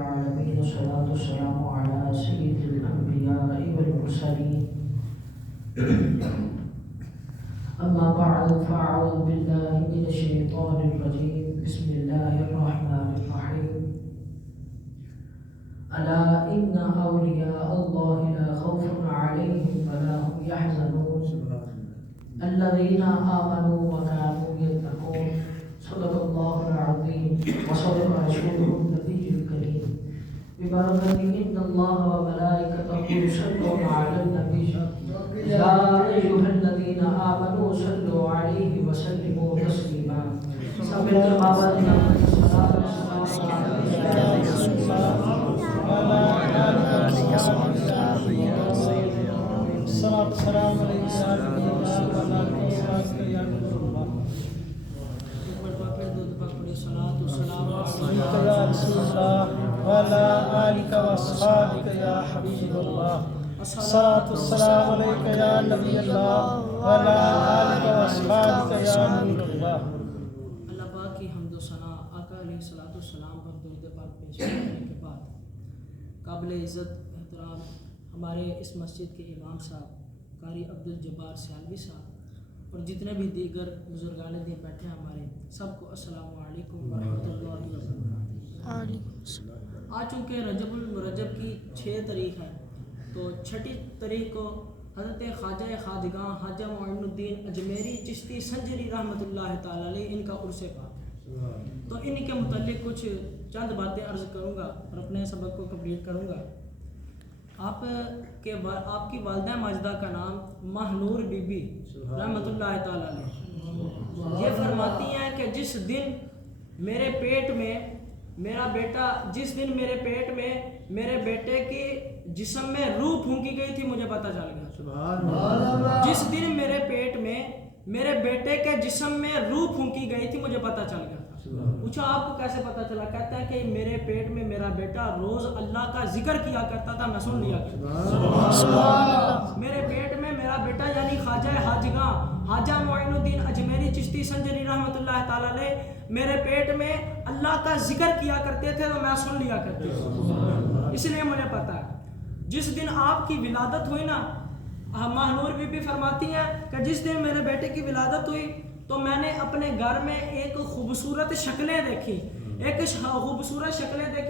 العالمين الصلاة والسلام على سيد الأنبياء والمرسلين أما بعد فأعوذ بالله من الشيطان الرجيم بسم الله الرحمن الرحيم ألا إن أولياء الله لا خوف عليهم ولا هم يحزنون الذين آمنوا وكانوا يتقون صدق الله العظيم وصدق رسوله النبي الكريم ببركة إن الله وملائكته يصلون على النبي يا أيها الذين آمنوا صلوا عليه وسلموا تسليما سبحان الله والصلاة والسلام وعلى آلك وأصحابك يا حبيب الله الصلاة والسلام عليك يا نبي الله وعلى آلك وأصحابك يا نور الله. اللہ پاک کی حمد و ثنا آقا علیہ الصلوۃ والسلام پر درود پاک پیش کرنے کے بعد قابل عزت احترام ہمارے اس مسجد کے امام صاحب قاری عبدالجبار سیالوی صاحب اور جتنے بھی دیگر بزرگان دین بیٹھے ہیں ہمارے سب کو السلام علیکم ورحمۃ اللہ وبرکاتہ. آ چونکہ رجب المرجب کی 6 تاریخ ہے تو 6 تاریخ کو حضرت خواجہ خواجگاں خواجہ معین الدین اجمیری چشتی سنجری رحمۃ اللہ تعالی علیہ ان کا عرس پاک ہے. تو ان کے متعلق کچھ چند باتیں عرض کروں گا اور اپنے سبق کو کمپلیٹ کروں گا. آپ کی والدہ ماجدہ کا نام ماہنور بی بی رحمۃ اللہ تعالی علیہ یہ فرماتی ہیں کہ جس دن میرے پیٹ میں میرا بیٹا میرے بیٹے کی جسم میں روح پھونکی گئی تھی مجھے پتہ چل گیا. جس دن میرے پیٹ میں میرے بیٹے کے جسم میں روح پھونکی گئی تھی مجھے پتہ چل گیا. پوچھا آپ کو کیسے پتہ چلا؟ کہتا ہے کہ میرے پیٹ میں میرا بیٹا روز اللہ کا ذکر کیا کرتا تھا میں سن لیا کرتا. میرے پیٹ میں میرا بیٹا یعنی خواجہ خواجگاں خواجہ معین الدین اجمیری چشتی سنجری رحمۃ اللہ تعالی علیہ میرے پیٹ میں اللہ کا ذکر کیا کرتے تھے تو میں سن لیا کرتی تھی. اس لیے مجھے پتا ہے جس دن آپ کی ولادت ہوئی نا ماہنور بی بی فرماتی ہیں کہ جس دن میرے بیٹے کی ولادت ہوئی تو میں نے اپنے گھر میں ایک خوبصورت شکلیں دیکھی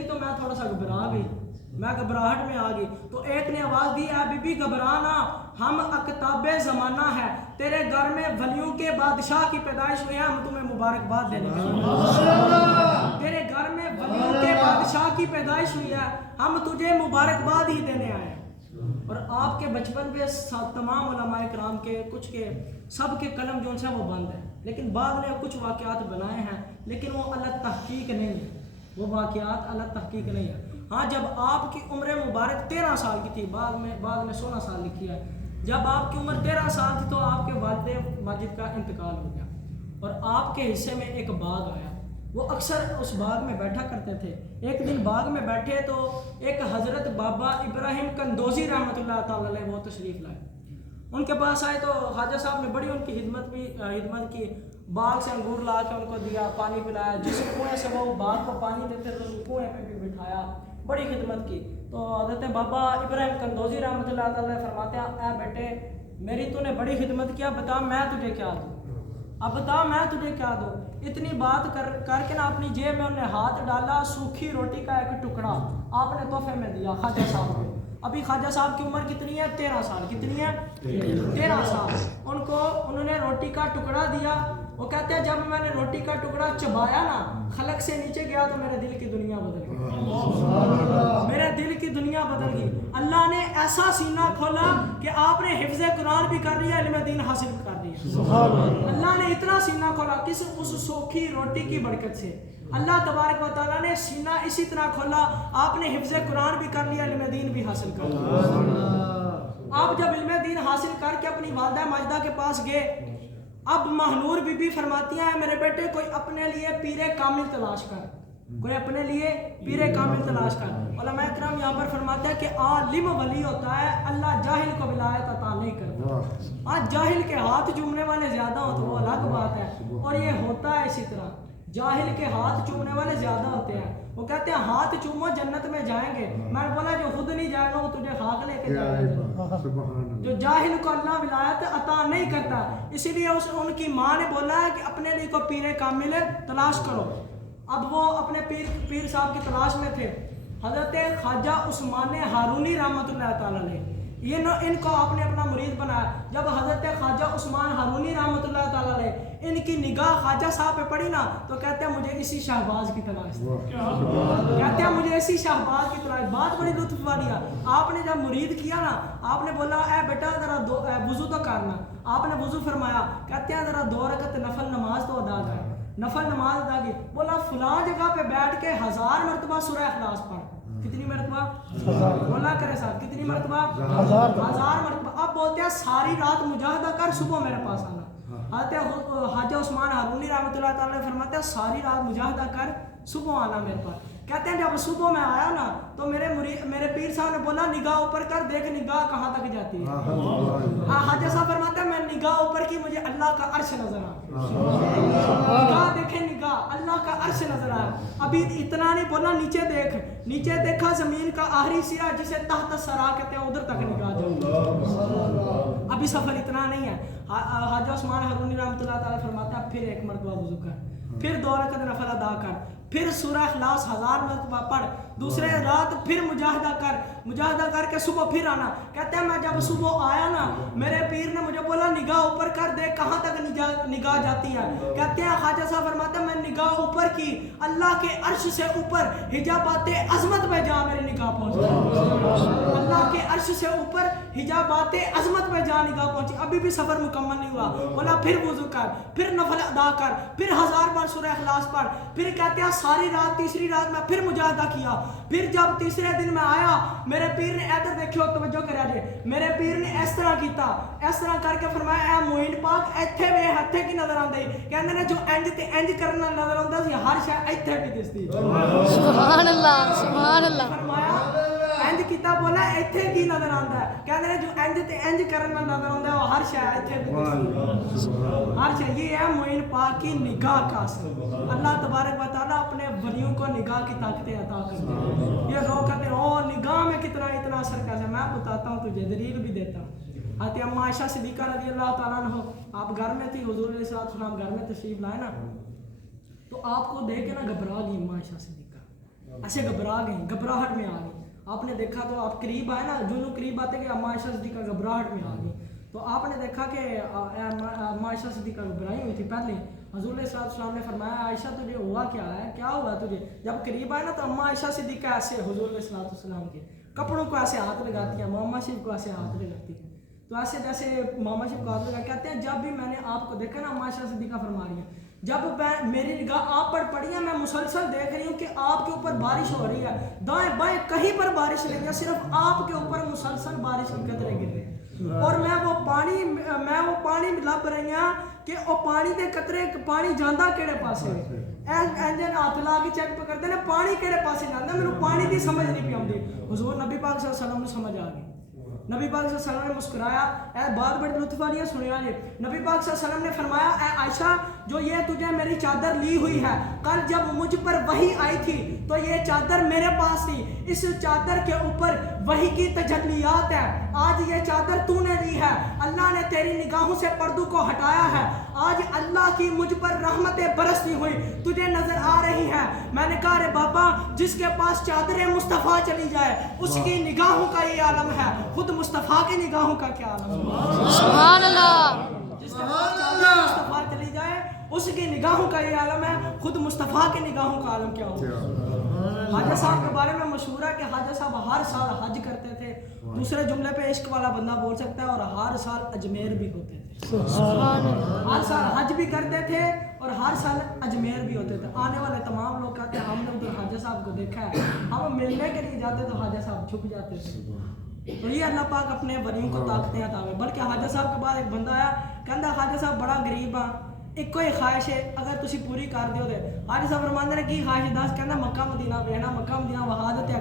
تو میں تھوڑا سا گھبرا گئی. میں گھبراہٹ میں آ گئی تو ایک نے آواز دی اے بی بی گھبرانا ہم اقتاب زمانہ ہے تیرے گھر میں ولیوں کے بادشاہ کی پیدائش ہوئی ہے ہم تمہیں مبارکباد دینے کے لیے. تیرے گھر میں ولیوں کے بادشاہ کی پیدائش ہوئی ہے ہم تجھے مبارکباد ہی دینے آئے ہیں. اور آپ کے بچپن پہ تمام علماء کرام کے کچھ کے سب کے قلم جو سے وہ بند ہیں لیکن بعد نے کچھ واقعات بنائے ہیں لیکن وہ اللہ تحقیق نہیں ہے. وہ واقعات اللہ تحقیق نہیں ہے. ہاں جب آپ کی عمر مبارک 13 سال کی تھی بعد میں 16 سال لکھی ہے. جب آپ کی عمر 13 سال تھی تو آپ کے والد ماجد کا انتقال ہو گیا اور آپ کے حصے میں ایک باغ آیا. وہ اکثر اس باغ میں بیٹھا کرتے تھے. ایک دن باغ میں بیٹھے تو ایک حضرت بابا ابراہیم کندوزی رحمۃ اللہ تعالی علیہ وہ تشریف لائے. ان کے پاس آئے تو خواجہ صاحب نے بڑی ان کی خدمت کی. باغ سے انگور لا کے ان کو دیا پانی پلایا. جس کنویں سے وہ باغ کو پانی دیتے تھے اس کنویں پہ بھی بٹھایا بڑی خدمت کی. تو حضرت بابا ابراہیم کندوزی رحمۃ اللہ تعالی علیہ فرماتے ہیں اے بیٹے میری تو نے بڑی خدمت کیا بتا میں تجھے کیا دوں. اب بتا میں تجھے کیا دوں. اتنی بات کر کے نا اپنی جیب میں انہیں ہاتھ ڈالا سوکھی روٹی کا ایک ٹکڑا آپ نے تحفے میں دیا خواجہ صاحب کو. ابھی خواجہ صاحب کی عمر کتنی ہے 13 سال. کتنی ہے 13 سال. انہوں نے روٹی کا ٹکڑا دیا. وہ کہتے ہیں جب میں نے روٹی کا ٹکڑا چبایا نا خلق سے نیچے گیا تو میرے دل کی دنیا بدل گئی. میرے دل کی دنیا بدل گئی. اللہ نے ایسا سینہ کھولا کہ آپ نے حفظ قرآن بھی کر لیا علم دین حاصل بھی کر لیا. اللہ نے اتنا سینہ کھولا کس اس سوکھی روٹی کی برکت سے. اللہ تبارک و تعالیٰ نے سینہ اسی طرح کھولا آپ نے حفظ قرآن بھی کر لیا علم دین بھی حاصل کر لیا. آپ جب علم دین حاصل کر کے اپنی والدہ ماجدہ کے پاس گئے اب ماہنور بی بی فرماتی ہیں میرے بیٹے کوئی اپنے لیے پیر کامل تلاش کر. علماء کرام یہاں پر فرماتے ہیں کہ عالم ولی ہوتا ہے اللہ جاہل کو ولایت عطا نہیں کرتا. آج جاہل کے ہاتھ چومنے والے زیادہ ہوں تو وہ الگ بات ہے اور یہ ہوتا ہے اسی طرح. جاہل کے ہاتھ چومنے والے زیادہ ہوتے ہیں. وہ کہتے ہیں ہاتھ چومو جنت میں جائیں گے. میں نے بولا جو خود نہیں جائے گا وہ تجھے خاک لے کے جائے گا. جو جاہل کو اللہ ولایت عطا نہیں کرتا, اسی لیے ان کی ماں نے بولا ہے کہ اپنے لیے کو پیر کامل تلاش کرو. اب وہ اپنے پیر صاحب کی تلاش میں تھے. حضرت خواجہ عثمان ہارونی رحمۃ اللہ تعالیٰ علیہ, ان کو آپ نے اپنا مرید بنایا. جب حضرت خواجہ عثمان ہارونی رحمۃ اللہ تعالیٰ علیہ ان کی نگاہ خواجہ صاحب پہ پڑی نا, تو کہتے ہیں مجھے اسی شہباز کی تلاش تھی. کہتے ہیں مجھے اسی شہباز کی تلاش. بات بڑی لطف والی ہے. آپ نے جب مرید کیا نا, آپ نے بولا اے بیٹا ذرا وضو تو کرنا. آپ نے وضو فرمایا. کہتے ہیں ذرا 2 رکعت نفل نماز تو ادا کر. نفل نماز ادا کی. بولا فلاں جگہ پہ بیٹھ کے 1000 مرتبہ سورہ اخلاص پڑھ. کتنی مرتبہ؟ بولا کرے صاحب کتنی مرتبہ؟ 1000 مرتبہ. اب بولتے ہیں ساری رات مجاہدہ کر, صبح میرے پاس آنا. حضرت خواجہ عثمان ہارونی رحمۃ اللہ تعالیٰ نے فرماتے ہیں ساری رات مجاہدہ کر, صبح آنا میرے پاس. کہتے ہیں جب صبح میں آیا نا تو میرے پیر صاحب نے بولا نگاہ اوپر کر, دیکھ نگاہ کہاں تک جاتی ہے. خواجہ صاحب فرماتے ہیں میں نگاہ اوپر کی, مجھے اللہ کا عرش نظر آیا. نگاہ دیکھیں, نگاہ اللہ کا عرش نظر آیا. ابھی اتنا نہیں بولا نیچے دیکھ. نیچے دیکھا زمین کا آخری سرا جسے تحت سرا کہتے ہیں, ادھر تک نگاہ جاؤ. ابھی سفر اتنا نہیں ہے. خواجہ عثمان ہارونی رحمۃ اللہ تعالیٰ فرماتا ہے پھر 1 مرتبہ وضو کر, پھر 2 رکعت نفل ادا کر, پھر سورہ اخلاص 1000 مرتبہ پڑھ. دوسرے رات پھر مجاہدہ کر, مجاہدہ کر کے صبح پھر آنا. کہتے ہیں میں جب صبح آیا نا, میرے پیر نے مجھے بولا نگاہ اوپر کر, دیکھ کہاں تک نگاہ جاتی ہے. کہتے ہیں خواجہ صاحب فرماتے ہیں میں نگاہ اوپر کی, اللہ کے عرش سے اوپر حجابات عظمت پہ جا میری نگاہ پہنچی. اللہ کے عرش سے اوپر حجابات عظمت پہ جا نگاہ پہنچی. ابھی بھی سفر مکمل نہیں ہوا. بولا پھر وضو کر, پھر نفل ادا کر, پھر 1000 بار سورہ اخلاص پڑھ. پھر کہتے ہیں ساری رات, تیسری رات میں پھر مجاہدہ کیا. پھر جب تیسرے دن میں آیا, میرے پیر نے ادھر دیکھو, توجہ کرا جی, میرے پیر نے اس طرح کیتا, اس طرح کر کے فرمایا اے معین پاک ایتھے وے ہتھے کی نظر آندی. کہندے نے جو انج تے انج کرنا نظر آندا سی, ہر شے ایتھے کی دستی. سبحان اللہ, سبحان اللہ. فرمایا انج کیتا, بولا ایتھے کی نظر آندا ہے. کہندے نے جو انج تے انج کرنا نظر آندا ہے, وہ ہر شے ایتھے کی دستی. ہر شے. یہ ہے معین پاک کی نگاہ کا اثر. اللہ تبارک و تعالیٰ اپنے ولیوں کو نگاہ کی طاقتیں عطا کرتے ہیں. یہ لوگ کہتے ہیں او نگاہ میں کتنا اتنا اثر کیسے. میں بتاتا ہوں تجھے, دلیل بھی دیتا ہوں. حضرت اماں عائشہ صدیقہ رضی اللہ تعالیٰ عنہ, آپ گھر میں تھی, حضور علیہ السلام گھر میں تشریف لائے نا, تو آپ کو دیکھ کے نا گھبرا گئی اماں عائشہ صدیقہ, ایسے گھبرا گئی, گھبراہٹ میں آ گئی. آپ نے دیکھا تو آپ قریب آئے نا, جو قریب آتے کہ اماں عائشہ صدیقہ گھبراہٹ میں آ گئی. تو آپ نے دیکھا کہ اماں عائشہ صدیقہ گھبرائی ہوئی تھی. پہلے حضور علیہ السلام نے فرمایا عائشہ تجھے ہوا کیا ہے, کیا ہوا تجھے. جب قریب آئے نا تو اماں عائشہ صدیقہ ایسے حضور علیہ السلام کے کپڑوں کو ایسے ہاتھ لگاتی ہیں, ماما شریف کو ایسے ہاتھ لگاتی ہیں. تو ایسے جیسے ماما شریف کو ہاتھ لگا, کہتے ہیں جب بھی میں نے آپ کو دیکھا نا, اماں عائشہ صدیقہ فرما رہی ہیں, جب میری نگاہ آپ پر پڑی ہے, میں مسلسل دیکھ رہی ہوں کہ آپ کے اوپر بارش ہو رہی ہے, دائیں بائیں کہیں پر بارش نہیں ہے, صرف آپ کے اوپر مسلسل بارش کی قطرے گر رہے ہیں. اور میں وہ پانی لب رہی ہوں کہ وہ پانی دے قطرے, پانی جاندہ کیڑے پاسے, انجن ہاتھ لا کے چیک پہ کرتے ہیں پانی کیڑے پاسے جاندہ. میرے پانی دی سمجھ نہیں پی آتی. حضور نبی پاک صلی اللہ علیہ وسلم نے سمجھ آ گئی. نبی پاک صلی اللہ علیہ وسلم نے مسکرایا. اے بات بڑی لطف والی ہے, سنیا جی. نبی پاک صلی اللہ علیہ وسلم نے فرمایا اے عائشہ, جو یہ تجھے میری چادر لی ہوئی ہے, کل جب مجھ پر وحی آئی تھی تو یہ چادر میرے پاس تھی. اس چادر کے اوپر وحی کی تجلیات ہے. آج یہ چادر تو نے لی ہے, اللہ نے تیری نگاہوں سے پردوں کو ہٹایا ہے. آج اللہ کی مجھ پر رحمتیں برستی ہوئی تجھے نظر آ رہی ہیں. میں نے کہا رے بابا, جس کے پاس چادر مصطفیٰ چلی جائے اس کی نگاہوں کا یہ عالم ہے, خود مصطفیٰ کی نگاہوں کا کیا عالم ہے. سبحان اللہ. جس کے پاس چادر مصطفیٰ چلی جائے اس کی نگاہوں کا یہ عالم ہے, خود مصطفیٰ کی نگاہوں کا عالم کیا ہوگا. خواجہ صاحب کے بارے میں مشہور ہے کہ خواجہ صاحب ہر سال حج کرتے تھے. دوسرے جملے پہ عشق والا بندہ بول سکتا ہے, اور ہر سال اجمیر بھی ہوتے تھے. ہر سال حج بھی کرتے تھے اور ہر سال اجمیر بھی ہوتے تھے. آنے والے تمام لوگ کہتے ہیں ہم نے ادھر خواجہ صاحب کو دیکھا ہے, ہم ملنے کے لیے جاتے تو خواجہ صاحب چھپ جاتے تھے. تو یہ اللہ پاک اپنے ولیوں کو طاقتیں عطا کرے. بلکہ خواجہ صاحب کے بعد ایک بندہ آیا, کہندا خواجہ صاحب بڑا غریب ہاں, ایک کوئی خواہش ہے اگر تسی پوری کر دیو. خواجہ صاحب فرماندے نے کی خواہش دس. کہندا مکہ مدینہ ویکھنا, مکہ مدینہ وہا دے تے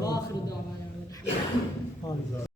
واخر دعوانا